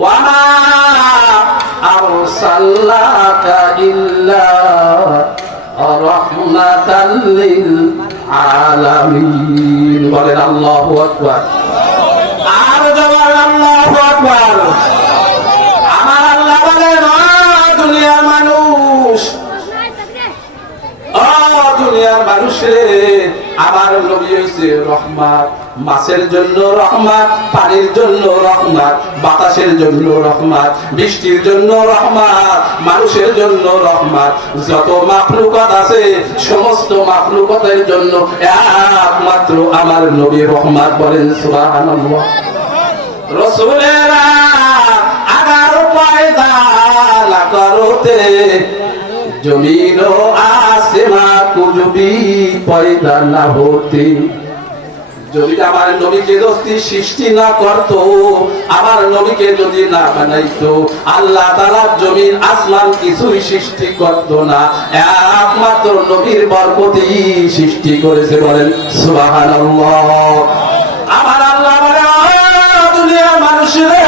ওয়ামা আরসালনাকা ইল্লা রাহমাতাল লিল আলামিন। বলেন আল্লাহু আকবার। আর জবান আল্লাহু আকবার। আমার আল্লাহ বলেন, ও দুনিয়ার মানুষ, ও দুনিয়ার মানুষের, আমার নবী হইছে রহমত। মাছের জন্য রহমত, পানির জন্য রহমত, বাতাসের জন্য রহমত, বৃষ্টির জন্য রহমত, মানুষের জন্য রহমত। যত মাখলুকাত আছে সমস্ত মাখলুকাতের জন্য একমাত্র আমার নবী রহমত। বলেন সুবহানাল্লাহ। রাসূলেরা আগার পয়দা না করতে জমিন ও আসমান কুছ ভি পয়দা না হতে। যদি আমার নবীকে যদি সৃষ্টি না করত, আমার নবীকে যদি না বানাইতো, আল্লাহ তাআলা জমিন আসমান কিছুই সৃষ্টি করত না। একমাত্র নবীর বরকতই সৃষ্টি করেছে। বলেন সুবহানাল্লাহ। আমার আল্লাহ বলে, দুনিয়ার মানুষেরা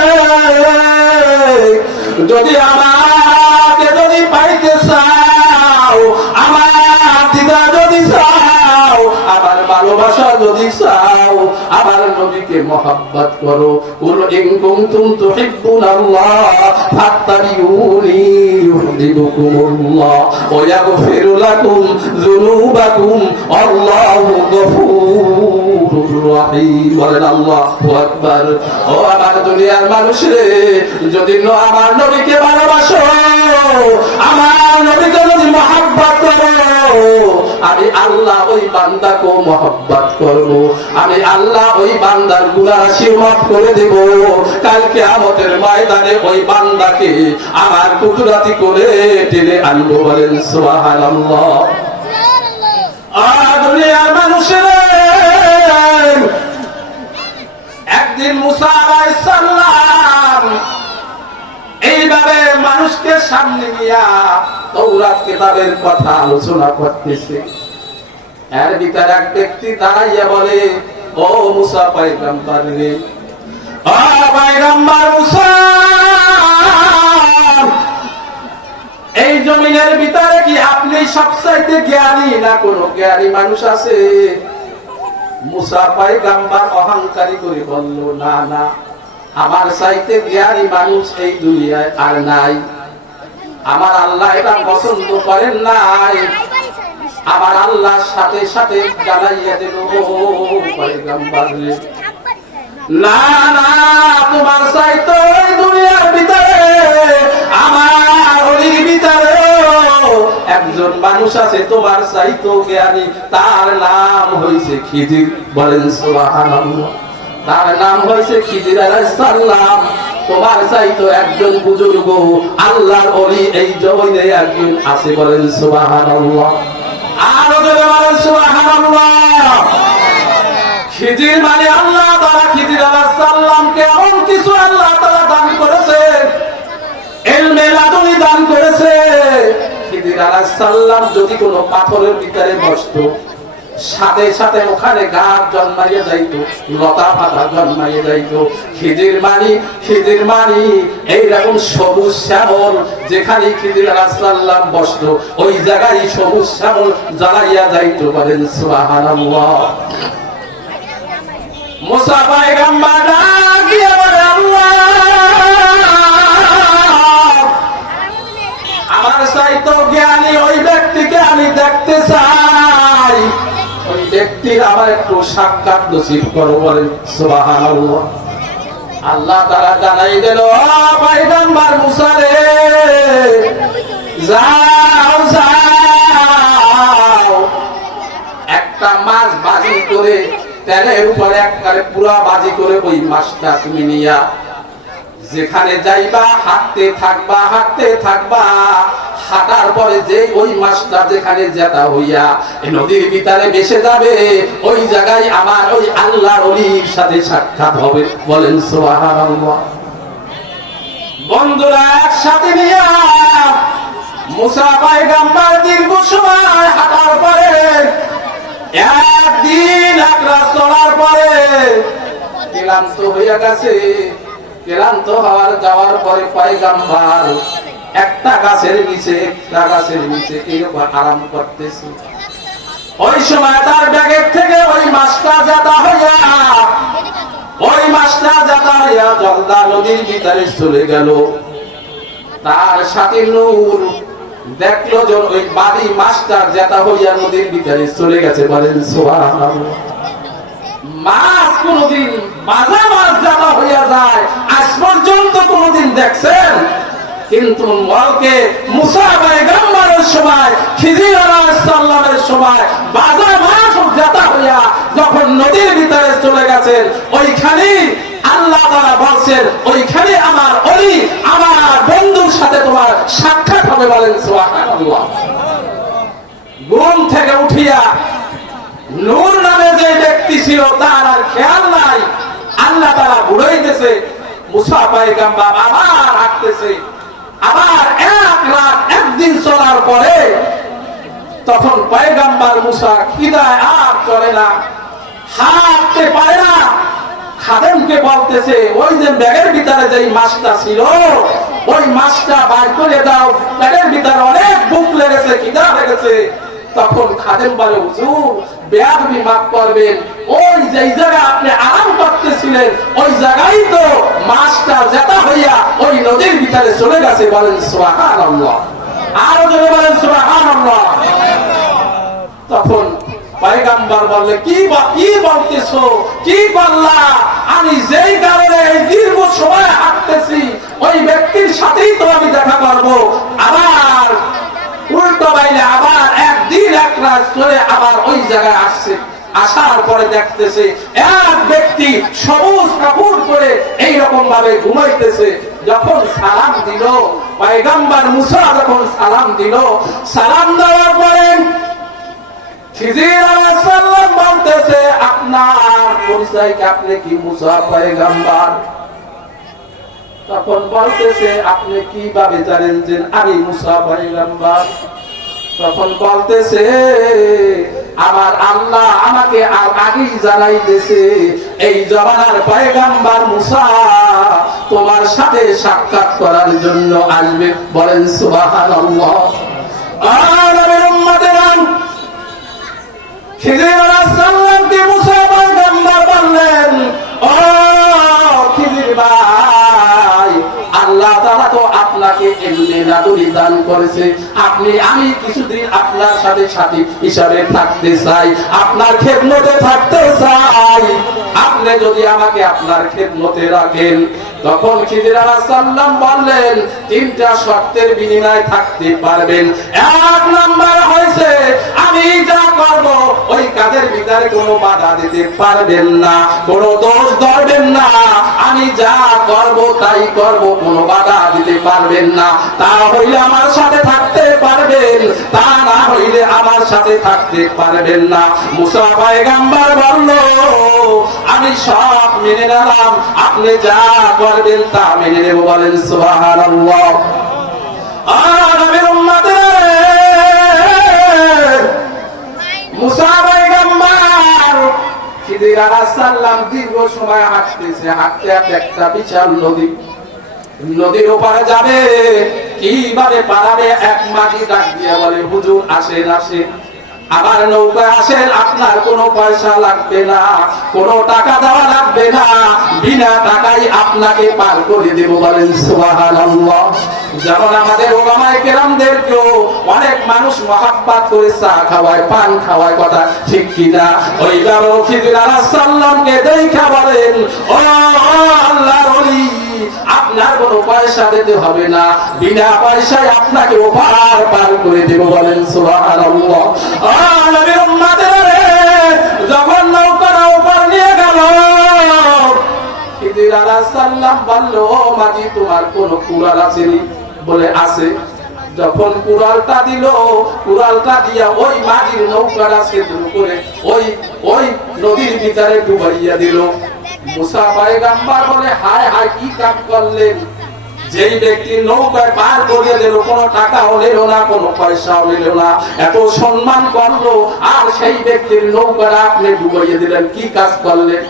যদি আমাকে যদি পাইতে চাও, আমার দিদা যদি চাও, আমার ভালোবাসা যদি চাও, আমার নবীকে মহব্বত করো। কুল ইন কুনতুম তুহিব্বুনাল্লাহ ফাত্তাবিউনি ইউহিব্বুকুমুল্লাহ ওয়া ইয়াগফির লাকুম যুনুবাকুম আল্লাহু গফুরুর রহিম। বলেন আল্লাহু আকবার। ও আমার দুনিয়ার মানুষরে, যদি আমার নবীকে ভালোবাসো, আমার নবীকে যদি মহব্বত করো, আমি আল্লাহ ওই বান্দাকে মহব্বত করব। আমি আল্লাহ ওই বান্দার গুনাহ মাফ করে দেব। কাল কিয়ামতের ময়দানে ওই বান্দাকে আমার কুদরতি করে টেনে আনবো। বলেন সুবহানাল্লাহ। দুনিয়ার মানুষেরা, একদিন মুসা আলাইহিস সালাম এইভাবে মানুষকে সামনে নিয়া তাওরাত কিতাবের কথা আলোচনা করতেছে। এর ভিতরে এক ব্যক্তি দাঁড়াইয়া বলে, ও মুসা পয়গম্বর রে, ও পয়গম্বর মুসা, এই জমিনের ভিতরে কি আপনি সবচাইতে জ্ঞানী না কোনো জ্ঞানী মানুষ আছে? মুসা পয়গম্বর অহংকারী করে বলল, না না, আমার চাইতে জ্ঞানী মানুষ এই দুনিয়ায় আর নাই। আমার আল্লাহ এটা পছন্দ করেন নাই। আমার আল্লাহর সাথে সাথে জানাইয়া দেব, পয়গম্বর রে, না না, তোমার চাইতে এই দুনিয়ার ভিতরে, আমার ওলির ভিতরে একজন মানুষ আছে তোমার চাইতে জ্ঞানী। তার নাম হইছে খিজির। বলেন সুবহানাল্লাহ। তার নাম হয়েছে খিজির আলাইহিস সালাম। তোমার চাইতো একজন বুজুর্গ আল্লাহর ওলি এই জগতে একজন আছে। বলেন সুবহানাল্লাহ। আর বলেন সুবহানাল্লাহ। খিজির মানে আল্লাহ তাআলা খিজির আলাইহিস সালামকে এমন কিছু আল্লাহ তাআলা দান করেছে, ইলমে লাদুনি দান করেছে। খিজির আলাইহিস সালাম যদি কোনো পাথরের ভিতরে বসতো, সাথে সাথে ওখানে গাছ জন্মাইয়া যাইতো, লতা পাতা জন্মাইয়া যাইতো। খিজির মানি এইরকম সবুজ শ্যামল, যেখানে খিজির আলাইহিস সালাম বসতো ওই জায়গায় সবুজ শ্যামল জ্বালাইয়া যাইতো। বলেন সুবহানাল্লাহ। মুসা পয়গম্বর ডাকিয়া বলে, আল্লাহ, আমার চাইতো জ্ঞানী ওই ব্যক্তিকে আমি দেখতে চাই। ওই ব্যক্তির আমার একটু সাক্ষাৎ নসিব করো। বলেন সুবহানাল্লাহ। আল্লাহ তাআলা জানাই দিল, ও পয়গম্বর মুসা রে, যাও যাও, একটা মাছ বাজি করে তেলের উপরে একবারে পুরা বাজি করে ওই মাছটা তুমি নিয়া যেখানে যাইবা হাঁটতে থাকবা, হাঁটতে থাকবা, হাঁটার পরে যে ওই মাছটা যেখানে যেটা হইয়া নদীর ভিতরে ভেসে যাবে, ওই জায়গায় আমার ওই আল্লাহর ওলির সাথে সাক্ষাৎ হবে। বলেন সুবহানাল্লাহ। বন্ধুরা, একসাথে নিয়া মুসা পয়গম্বর দীর্ঘ সময় হাঁটার পরে, একদিন এক রাত চলার পরে ক্লান্ত হইয়া গেছে। ক্লান্ত হওয়ার যাওয়ার পরে পয়গম্বর একটা গাছের নিচে এরকম আরাম করতেছে। ওই সময় তার ব্যাগের থেকে ওই মাছটা জাতা হইয়া জলদা নদীর ভিতরে চলে গেল। তার সাথে নূর দেখলো যে ওই বাড়ি মাছটা জাতা হইয়া নদীর ভিতরে চলে গেছে। বলেন সুবহানাল্লাহ। মাছ কোনদিন বাজা মাছ জাতা হইয়া যায় আজ পর্যন্ত কোনদিন দেখছেন? কিন্তু মলকে মুসা পয়গম্বরের সময়, খিজির আলাইহিস সালামের সময় বাজা মাছ জাতা হইয়া যখন নদীর ভিতরে চলে গেছেন, ওইখানে আল্লাহ তাআলা বলছেন ওইখানে আমার ওলি আমার বন্ধুর সাথে তোমার সাক্ষাৎ হবে। বলেন সুবহানাল্লাহ। ঘুম থেকে উঠিয়া নূর নামে যে ব্যক্তি ছিল তার আর খেয়াল নাই, আল্লাহ তাআলা বুড়াইতেছে। মুসা পয়গম্বর আবার হাঁটতেছে। আবার এক রাত একদিন চলার পরে তখন পয়গম্বর মুসা খিদায় আর চলে না, হাঁটতে পারে না। খাদেমকে বলতেছে ওই যে ব্যাগের ভিতরে যে মাছটা ছিল ওই মাছটা বাইর করে দাও, ব্যাগের ভিতরে অনেক ভুক লেগেছে, খিদা লেগেছে। তখন খাদেম বলে হুজুর বেয়াদবি মাফ করবেন, ওই যে জায়গা আপনি আরাম করতেছিলেন ওই জায়গায় তো মাছটা জেতা হইয়া ওই নদীর ভিতরে চলে গেছে। বলেন সুবহানাল্লাহ। আরো জোরে বলেন সুবহানাল্লাহ। তখন পয়গম্বর বললে কি বলতেছো, কি বললা? আমি যেই কারণে এই দীর্ঘ সময় হাঁটতেছি ওই ব্যক্তির সাথেই তো আমি দেখা করবো। আবার উল্টো বাইলে আবার একদিন এক রাত চলে আবার ওই জায়গায় আসছে। আসার পরে দেখতেছে এক ব্যক্তি সবুজ কাপড় পরে এইরকম ভাবে ঘুমাইতেছে। যখন সালাম দিল পয়গম্বর মুসা, যখন সালাম দিল, সালাম দেওয়ার পরে খিজির আলাইহিস সালাম বলতেছে আপনার পরিচয় কি? আপনি কি মুসা পয়গম্বর? তখন বলতেছে আপনি কিভাবে জানেন যে আমি মুসা পয়গম্বর? তখন বলতেছে আমার আল্লাহ আমাকে আগেই জানাইতেছে এই জমানার পয়গম্বর মুসা তোমার সাথে সাক্ষাৎ করার জন্য আসবে। বলেন সুবহানাল্লাহ। নবীর উম্মতেরা খিজির আলাইহিস সালামকে মুসা পয়গম্বর বললেন ও খিজির ভাই, আল্লাহ তাআলা তো আপনাকে এমনি নাগরি দান করেছে, আমি কিছুদিন আপনার সাথে সাথী হিসাবে থাকতে চাই, আপনার খেদমতে থাকতে চাই। আপনি যদি আমাকে আপনার খেদমতে রাখেন। তখন খিজির আলাইহিস সালাম বললেন তিনটা শর্তের বিনিময়ে থাকতে পারবেন। এক নাম্বার হইছে আমি যা করব ওই কাজের ভিতরে কোনো বাধা দিতে পারবেন না, কোনো দোষ ধরবেন না। আমি যা করব তাই করব, কোনো বাধা দিতে পারবেন না। তা হইলে আমার সাথে থাকতে পারবেন, তা না হইলে আমার সাথে থাকতে পারবেন না। মুসা পয়গম্বর বলল আমি সব মেনে নিলাম, আপনি যা করবেন তা মেনে নেব। বলেন সুবহানাল্লাহ। নবীর উম্মতেরা মুসা পয়গম্বর খিজির আলাইহিস সালাম দীর্ঘ সময় হাঁটতেছে, হাঁটতে হাঁটতে একটা বিশাল নদীর ওপারে যাবে, কিভাবে পারাবে? এক মাঝি ডাক দিয়ে বলে হুজুর আসেন আসেন, আমার নৌকায় আসেন, আপনার কোনো পয়সা লাগবে না, কোনো টাকা দেওয়া লাগবে না, বিনা টাকায় আপনাকে পার করে দেব। বলেন সুবহানাল্লাহ। যেমন আমাদের ওলামায়ে কেরামদেরকেও অনেক মানুষ মহাব্বত করে চা খাওয়ায়, পান খাওয়ায়, কথা ঠিক কিনা? ওইভাবে খিজির আলাইহিস সালামকে দেখা বলেন ও আল্লাহর ওলি, আপনার কোনো পয়সা দিতে হবে না, বিনা পয়সায় আপনাকে ওপার পার করে দেব। বলেন সুবহানাল্লাহ। নবীর উম্মতেরা যখন নৌকাটা ওপার নিয়ে গেল, খিজির আলাইহিস সালাম বলল ও মাঝি তোমার কোনো কুড়াল আছে? বলে আছে। যখন কুড়ালটা দিল, কুড়ালটা দিয়া ওই মাঝির নৌকাটা ছেদ্র করে ওই নদীর ভিতরে ডুবাইয়া দিল। মুসা পয়গম্বর বলে হায় হায় কি কাজ করলেন? যেই ব্যক্তি নৌকায় পার করে দিল, কোনো টাকাও নিল না, কোনো পয়সাও নিল না, এত সম্মান করলো, আর সেই ব্যক্তির নৌকাটা আপনি ডুবাইয়া দিলেন, কি কাজ করলেন?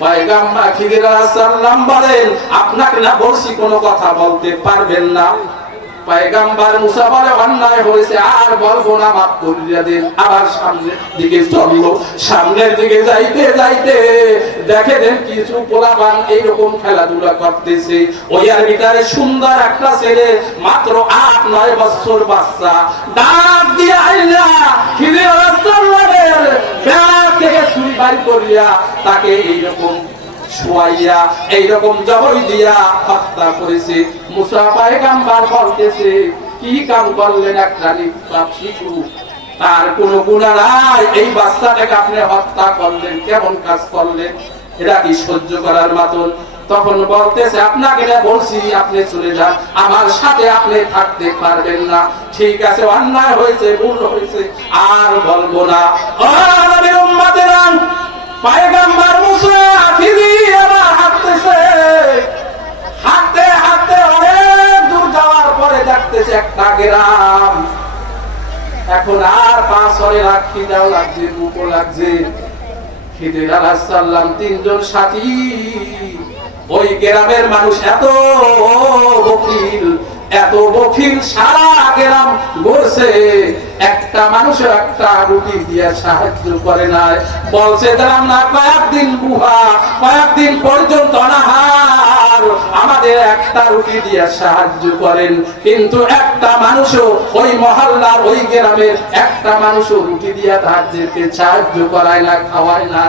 পয়গম্বর খিদির আলাইহিস সালাম বলেন, আপনাকে না বলছি কোনো কথা বলতে পারবেন না? পয়গম্বর মুসা বলে, অন্যায় হয়েছে, আর বলবো না, মাফ করে দিন। আবার সামনের দিকে চললো। সামনের দিকে যাইতে যাইতে দেখে দেন কিছু পোলাপান এইরকম খেলাধুলা করতেছে। ওইয়ার ভিতরে সুন্দর একটা ছেলে, মাত্র 8-9 বছর বাচ্চা, ডাক দিয়ে আইলা খিদির আলাইহিস সালামের ব্যাগ থেকে ছুরি বাইর করিয়া তাকে এইরকম শুয়াইয়া এইরকম জবাই দিয়া হত্যা করেছে। মুসা পয়গম্বর বলতেছে, কি কাম করলেন? একটা নিষ্পাপ শিশু, তার কোনো গুনাহ নাই, এই বাচ্চাটাকে আপনি হত্যা করলেন, কেমন কাজ করলেন? এটা কি সহ্য করার মতন? তখন বলতেছে, আপনাকে না বলছি আপনি চলে যান, আমার সাথে আপনি থাকতে পারবেন না। ঠিক আছে, অন্যায় হয়েছে, ভুল হয়েছে, আর বলবো না। ও নবীর উম্মতেরা, পয়গম্বর মুসা খিদির আবার হাঁটতেছে, হাঁটতে হাঁটতে অনেক দূর যাওয়ার পরে দেখতেছে একটা গ্রাম। এখন আর পাঁচরে রাখি দাও লাগছে, বুকো লাগছে। খিদির আলাইহিস সালাম 3 জন সাথী, ওই গ্রামের মানুষ এত বখিল, এত বখিল, সারা গ্রাম ঘুরছে, একটা মানুষের একটা রুটি দিয়ে সাহায্য করে নাই। বলছে দিলাম না, কয়েকদিন বুহা, কয়েকদিন পর্যন্ত অনাহার, আমাদের একটা রুটি দিয়ে সাহায্য করেন। কিন্তু একটা মানুষও, ওই মহল্লার ওই গ্রামের একটা মানুষও রুটি দিয়ে তাদেরকে সাহায্য করায় না, খাওয়ায় না।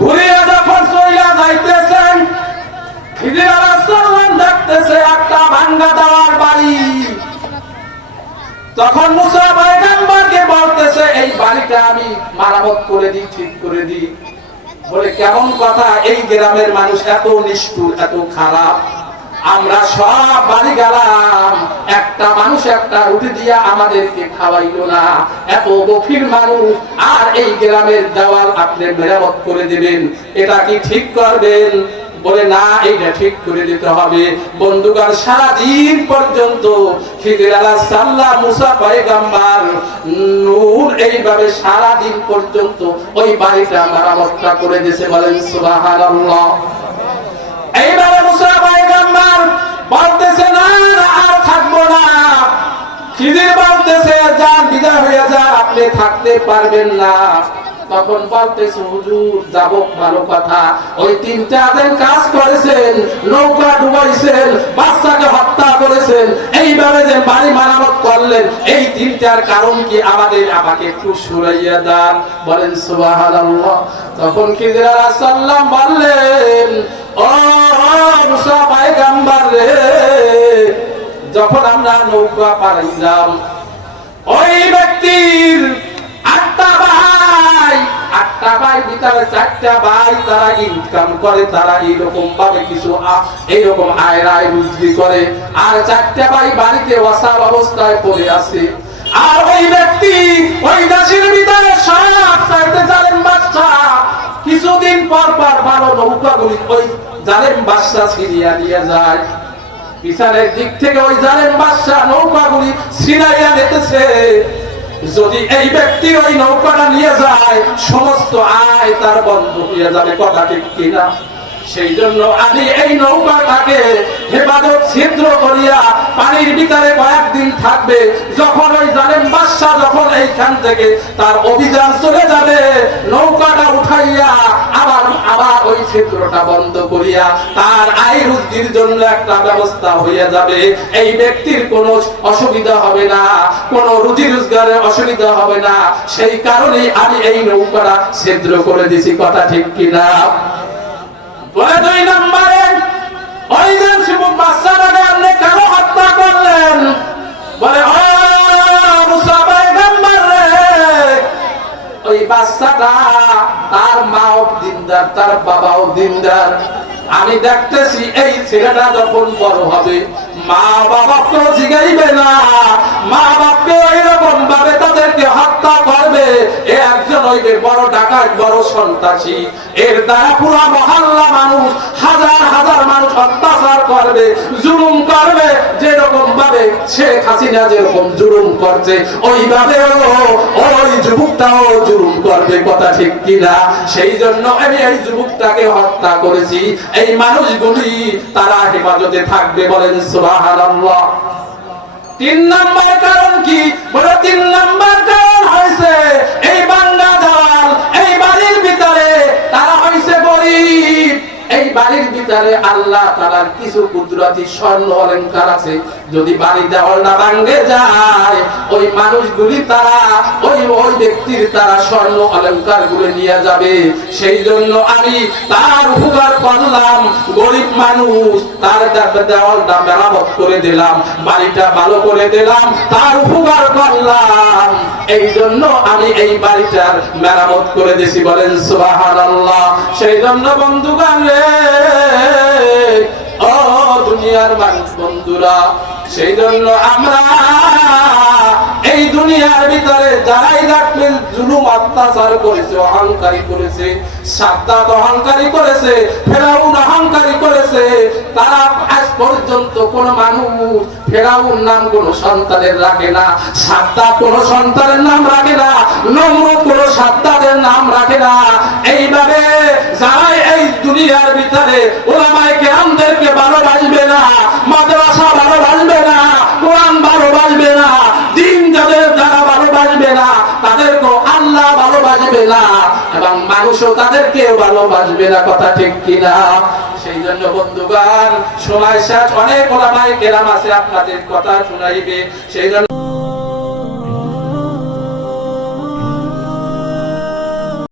ঘুরিয়ে যখন চইলা যাইতেছেন, খিদির আলাইহিস সালাম দেখতেছে একটা ভাঙা দেওয়ার বাড়ি। তখন মুসা পয়গম্বরকে বলতেছে, এই বাড়িটা আমি মেরামত করে দিই, ঠিক করে দিই। বলে, কেমন কথা? এই গ্রামের মানুষ এত নিষ্ঠুর, এত খারাপ, আমরা সব বাড়ি গেলাম, একটা মানুষ একটা রুটি দিয়া আমাদেরকে খাওয়াইলো না, এত বখিল মানুষ, আর এই গ্রামের দেওয়াল আপনি মেরামত করে দিবেন, এটা কি ঠিক করবেন? বলে, না, এইটা ঠিক করে দিতে হবে। বন্ধুগণ, সারাদিন পর্যন্ত খিদির আলাইহিস সালাম, মুসা পয়গম্বর, নূর এইভাবে সারাদিন পর্যন্ত ওই বাড়িটা মেরামতটা করে দিয়েছে। বলেন সুবহানাল্লাহ। এইবারে মুসা পয়গম্বর বলতেছে, না, আর থাকবো না। খিদির বলতেছে, যান, বিদায় হয়ে যান, আপনি থাকতে পারবেন না। তখন বলতেছে, হুজুর যাব, ভালো কথা, ওই 3টা দিন কাজ করেছেন, নৌকা ডুবাইছেন, বাচ্চাকে হত্যা করেছেন, এইভাবে যে বাড়ি মেরামত করলেন, এই 3টার কারণ কি? আমাকে একটু শুনাইয়া দেন। বলেন সুবহানাল্লাহ। তখন খিদির আলাইহিস সালাম বললেন, ও মুসা পয়গম্বর রে, যখন আমরা নৌকা পাড়াইলাম, ওই ব্যক্তির 8টা ভাই ভিতরে 4টা ভাই তারা ইনকাম করে, তারা এইরকম ভাবে কিছু এইরকম আয় রুজি করে, আর 4টা ভাই বাড়িতে অসাব অবস্থায় পড়ে আছে। আর ওই ব্যক্তি ওই দেশের ভিতরে সব চাইতে জালেম বাদশা, কিছুদিন পর পর ভালো নৌকাগুলি ওই জালেম বাদশা ছিনিয়ে নিয়ে যায়। পিছনের দিক থেকে ওই জালেম বাদশা নৌকাগুলি ছিনাইয়া নিতেছে। যদি এই ব্যক্তি ওই নৌকাটা নিয়ে যায়, সমস্ত আয় তার বন্ধ হয়ে যাবে, কথা ঠিক কিনা? সেই জন্য আমি এই নৌকাটাকে হেফাজত ছিদ্র করিয়া পানির ভিতরে কয়েকদিন থাকবে। যখন ওই জালেম বাদশা যখন এইখান থেকে তার অভিযান চলে যাবে, নৌকাটা উঠাইয়া আবার ওই ছিদ্রটা বন্ধ করিয়া তার আয় রুজির জন্য একটা ব্যবস্থা হয়ে যাবে। এই ব্যক্তির কোনো অসুবিধা হবে না, কোনো রুজি রোজগারের অসুবিধা হবে না। সেই কারণেই আমি এই নৌকাটা ছিদ্র করে দিছি, কথা ঠিক কিনা? বলে, 2 নম্বরে ওই দিন শিবু বাচ্চাটাকে আপনি কেন হত্যা করলেন? বলে, ও মুসা পয়গম্বর রে, ওই বাচ্চাটা, তার মাও দিনদার, তার বাবাও দিনদার। আমি দেখতেছি এই ছেলেটা যখন বড় হবে, মা বাবাকে জিগাইবে না, মা বাপকে ওইরকম ভাবে তাদেরকে হত্যা করবে। এ একজন হইবে বড় ডাকাত, বড় সন্ত্রাসী। এর দ্বারা পুরো মহল্লা মানুষ, হাজার হাজার মানুষ অত্যাচার করবে, জুলুম করবে, যেরকম ভাবে শেখ হাসিনা যেরকম জুলুম করছে ওইভাবে ওই যুবকটাও জুলুম করবে, কথা ঠিক কিনা? সেই জন্য আমি এই যুবকটাকে হত্যা করেছি। এই মানুষগুলি তারা হেফাজতে থাকবে, বলেন সুবহানাল্লাহ। 3 নাম্বার কারণ কি? বলে 3 নাম্বার কারণ হয়েছে এই বাংলা দেওয়াল, এই বাড়ির ভিতরে তারা হয়েছে গরিব। এই বাড়ির ভিতরে আল্লাহ তাআলার কিছু কুদরতি স্বর্ণ অলংকার আছে। যদি বাড়ি দেওয়াল না ভাঙে যায়, ওই মানুষগুলি তারা ওই ব্যক্তির তারা স্বর্ণ অলংকার গুলো নিয়ে যাবে। সেই জন্য আমি তার উপকার করলাম, গরিব মানুষ, তার দেওয়ালটা মেরামত করে দিলাম, বাড়িটা ভালো করে দিলাম, তার উপকার করলাম। এই জন্য আমি এই বাড়িটার মেরামত করে দিয়েছি, বলেন সুবহানাল্লাহ। সেই জন্য বন্ধুগণ রে, ও দুনিয়ার মানুষ বন্ধুরা, সেই জন্য আমরা এই দুনিয়ার ভিতরে যারাই দেখবেন জুলুম অত্যাচার করেছে, অহংকারী করেছে, সাদ্দাত অহংকারী করেছে, ফেরাউন অহংকারী করেছে, তারা আজ পর্যন্ত কোন মানুষ ফেরাউন নাম কোন সন্তানের রাখে না, সাদ্দাত কোন সন্তানের নাম রাখে না, নমরুদ কোন সাদ্দাতের নাম রাখে না। এইভাবে যারাই এই দুনিয়ার ভিতরে উলামায়ে কেরামদেরকে ভালোবাসবে না, মাদ্রাসা ভালোবাসবে না, কোরআন ভালোবাসবে না, দিন যাদের যারা ভালোবাসবে না, তাদেরকে আল্লাহ ভালোবাসবে না, এবং মানুষও তাদেরকে ভালোবাসবে না, কথা ঠিক কিনা? সেই জন্য বন্ধুগণ, সময় শেষ, অনেক ওলামায়ে কেরাম আছে আপনাদের কথা শুনাইবে, সেই জন্য